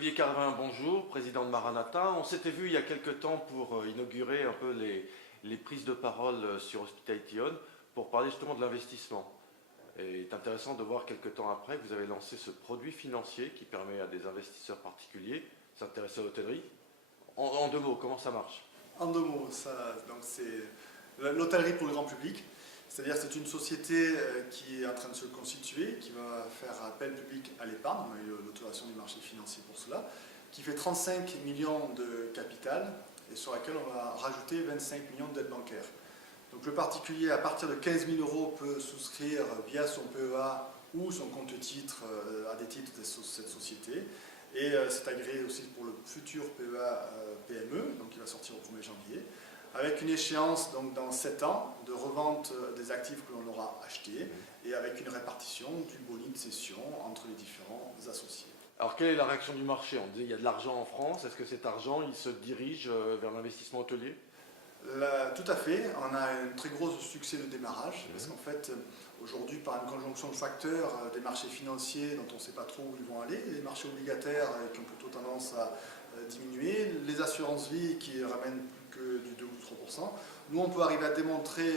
Olivier Carvin, bonjour, président de Maranatha. On s'était vu il y a quelque temps pour inaugurer un peu les prises de parole sur Hospitality On pour parler justement de l'investissement. Et c'est intéressant de voir quelque temps après que vous avez lancé ce produit financier qui permet à des investisseurs particuliers de s'intéresser à l'hôtellerie. En deux mots, comment ça marche? En deux mots, c'est l'hôtellerie pour le grand public. C'est-à-dire que c'est une société qui est en train de se constituer, qui va faire appel public à l'épargne, on a eu l'autorisation du marché financier pour cela, qui fait 35 millions de capital et sur laquelle on va rajouter 25 millions de dettes bancaires. Donc le particulier, à partir de 15 000 euros, peut souscrire via son PEA ou son compte titre à des titres de cette société. Et c'est agréé aussi pour le futur PEA PME, donc qui va sortir au 1er janvier, avec une échéance donc, dans 7 ans de revente des actifs que l'on aura achetés et avec une répartition du boni de cession entre les différents associés. Alors quelle est la réaction du marché? On dit qu'il y a de l'argent en France, est-ce que cet argent il se dirige vers l'investissement hôtelier? Tout à fait, on a un très gros succès de démarrage parce qu'en fait aujourd'hui par une conjonction de facteurs, des marchés financiers dont on ne sait pas trop où ils vont aller, les marchés obligataires qui ont plutôt tendance à diminuer, les assurances vie qui ramènent plus que du 2 ou 3%, nous on peut arriver à démontrer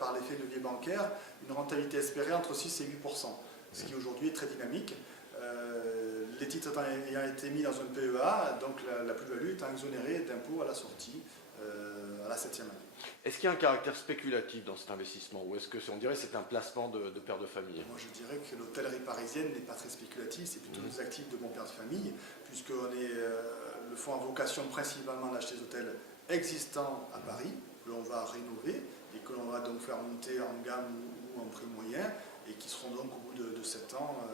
par l'effet de levier bancaire une rentabilité espérée entre 6 et 8%, ce qui aujourd'hui est très dynamique. Les titres ayant été mis dans un PEA, donc la plus-value étant exonérée d'impôts à la sortie, à la 7e année. Est-ce qu'il y a un caractère spéculatif dans cet investissement ou est-ce que on dirait que c'est un placement de père de famille? Moi je dirais que l'hôtellerie parisienne n'est pas très spéculative, c'est plutôt des actifs de bon père de famille, puisque le fonds a vocation principalement d'acheter des hôtels existants à Paris, que l'on va rénover et que l'on va donc faire monter en gamme ou en prix moyen et qui seront donc au bout de 7 ans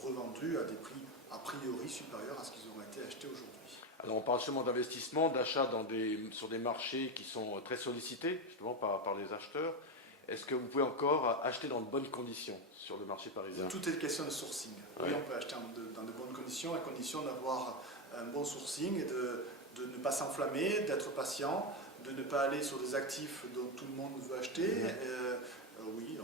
revendus à des prix a priori supérieurs à ce qu'ils auraient été achetés aujourd'hui. Alors on parle justement d'investissement, d'achat sur des marchés qui sont très sollicités justement par les acheteurs. Est-ce que vous pouvez encore acheter dans de bonnes conditions sur le marché parisien? Tout est question de sourcing. Oui, on peut acheter dans de bonnes conditions, à condition d'avoir un bon sourcing et de ne pas s'enflammer, d'être patient, de ne pas aller sur des actifs dont tout le monde veut acheter. Oui,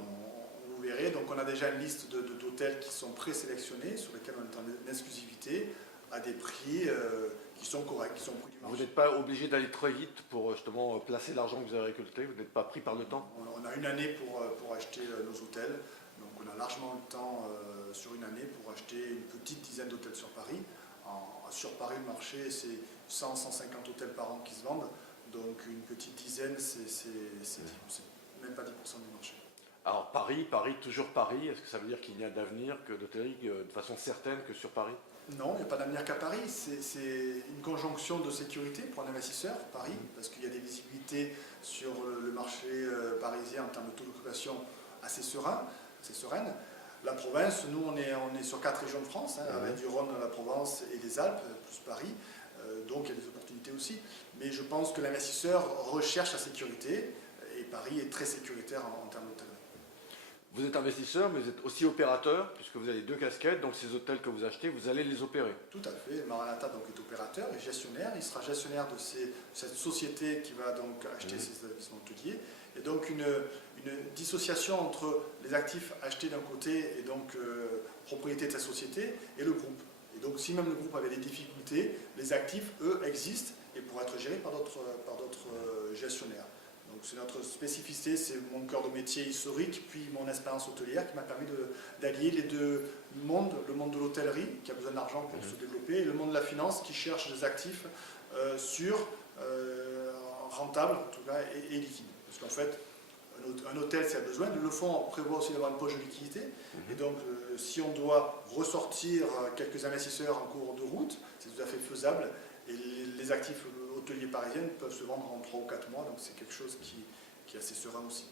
vous verrez. Donc on a déjà une liste d'hôtels qui sont présélectionnés, sur lesquels on est en exclusivité, à des prix qui sont corrects, qui sont au prix du marché. Vous n'êtes pas obligé d'aller très vite pour justement placer l'argent que vous avez récolté, vous n'êtes pas pris par le temps? On a une année pour acheter nos hôtels, donc on a largement le temps sur une année pour acheter une petite dizaine d'hôtels sur Paris. Sur Paris, le marché, c'est 100-150 hôtels par an qui se vendent, donc une petite dizaine, c'est même pas 10% du marché. Alors Paris, toujours Paris, est-ce que ça veut dire qu'il n'y a d'avenir que d'hôtellerie de façon certaine que sur Paris? Non, il n'y a pas d'avenir qu'à Paris, c'est une conjonction de sécurité pour un investisseur, Paris, parce qu'il y a des visibilités sur le marché parisien en termes de taux d'occupation assez sereines. La province, nous on est sur 4 régions de France, avec du Rhône, la Provence et les Alpes, plus Paris, donc il y a des opportunités aussi. Mais je pense que l'investisseur recherche la sécurité, et Paris est très sécuritaire en termes d'hôtellerie. Vous êtes investisseur, mais vous êtes aussi opérateur, puisque vous avez 2 casquettes, donc ces hôtels que vous achetez, vous allez les opérer. Tout à fait, Maranatha donc, est opérateur et gestionnaire, il sera gestionnaire de cette société qui va donc acheter ces établissements hôteliers. Et donc une dissociation entre les actifs achetés d'un côté et donc propriété de cette société et le groupe. Et donc si même le groupe avait des difficultés, les actifs, eux, existent et pourraient être gérés par d'autres gestionnaires. Donc c'est notre spécificité, c'est mon cœur de métier historique, puis mon expérience hôtelière qui m'a permis d'allier les deux mondes, le monde de l'hôtellerie qui a besoin d'argent pour se développer et le monde de la finance qui cherche des actifs sûrs, rentables en tout cas et liquides. Parce qu'en fait, un hôtel, s'il a besoin, le fonds prévoit aussi d'avoir une poche de liquidité. Et donc, si on doit ressortir quelques investisseurs en cours de route, c'est tout à fait faisable. Et les actifs hôteliers parisiens peuvent se vendre en 3 ou 4 mois, donc c'est quelque chose qui est assez serein aussi.